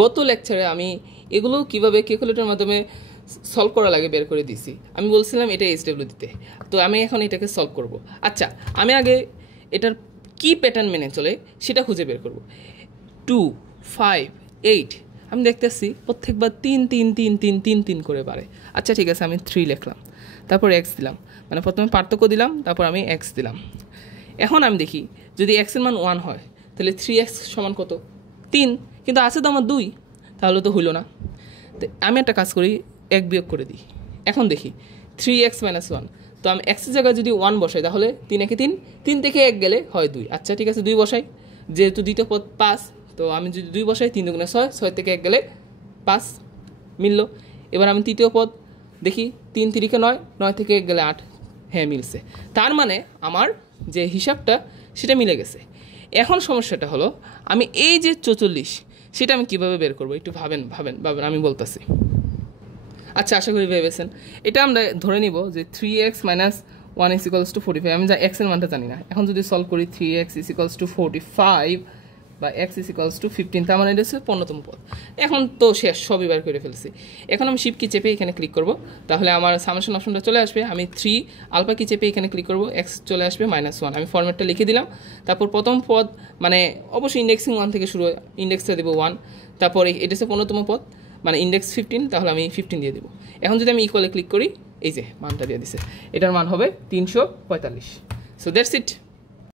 গত লেকচারে আমি এগুলো কীভাবে ক্যালকুলেটরের মাধ্যমে সলভ করা লাগে বের করে দিছি। আমি বলছিলাম এটা এইচডব্লিউ দিতে, তো আমি এখন এটাকে সলভ করব। আচ্ছা, আমি আগে এটার কি প্যাটার্ন মেনে চলে সেটা খুঁজে বের করব। 2, 5, 8 আমি দেখতেছি প্রত্যেকবার 3 3 3 3 3 3 করে বাড়ে। আচ্ছা ঠিক আছে, আমি 3 লিখলাম, তারপর এক্স দিলাম, মানে প্রথমে পার্থক্য দিলাম, তারপর আমি এক্স দিলাম। এখন আমি দেখি যদি এক্সের মান 1 হয় তাহলে 3x সমান কত? 3, কিন্তু আছে তো আমার 2, তাহলে তো হইল না। তো আমি একটা কাজ করি, 1 বিয়োগ করে দিই। এখন দেখি 3x - 1, তো আমি এক্সের জায়গায় যদি 1 বসাই তাহলে 3 একে 3, 3 থেকে 1 গেলে হয় 2। আচ্ছা ঠিক আছে, 2 বসাই, যেহেতু দ্বিতীয় পদ 5, তো আমি যদি 2 বসাই 3 দুগুণে 6, 6 থেকে 1 গেলে 5 মিলল। এবার আমি তৃতীয় পদ দেখি, 3 3 9, 9 থেকে 1 গেলে 8, হ্যাঁ মিলছে। তার মানে আমার যে হিসাবটা সেটা মিলে গেছে। এখন সমস্যাটা হলো আমি এই যে 44 সেটা আমি কীভাবে বের করবো, একটু ভাবেন আমি বলতেছি। আচ্ছা, আশা করি ভেবেছেন। এটা আমরা ধরে নিব যে 3x - 1 = 45। আমি যা এক্সের মানটা জানি না। এখন যদি সলভ করি 3x = 45 বা x = 15, তার মানে এটা হচ্ছে 15তম পদ। এখন তো শেষ, সবই বের করে ফেলছি। এখন আমি শিফট কি চেপে এখানে ক্লিক করব, তাহলে আমার সামেশন অপশনটা চলে আসবে। আমি 3 আলফা কি চেপে এখানে ক্লিক করব, x চলে আসবে -1। আমি ফরম্যাটটা লিখে দিলাম। তারপর প্রথম পদ, মানে অবশ্যই ইন্ডেক্সিং 1 থেকে শুরু হয়, ইন্ডেক্সটা দেবো 1। তারপরে এটা হচ্ছে 15তম পদ, মানে ইন্ডেক্স 15, তাহলে আমি 15 দিয়ে দেবো। এখন যদি আমি ইকুয়ালে ক্লিক করি, এই যে মানটা দিয়ে দিছে, এটার মান হবে 345। So that's it.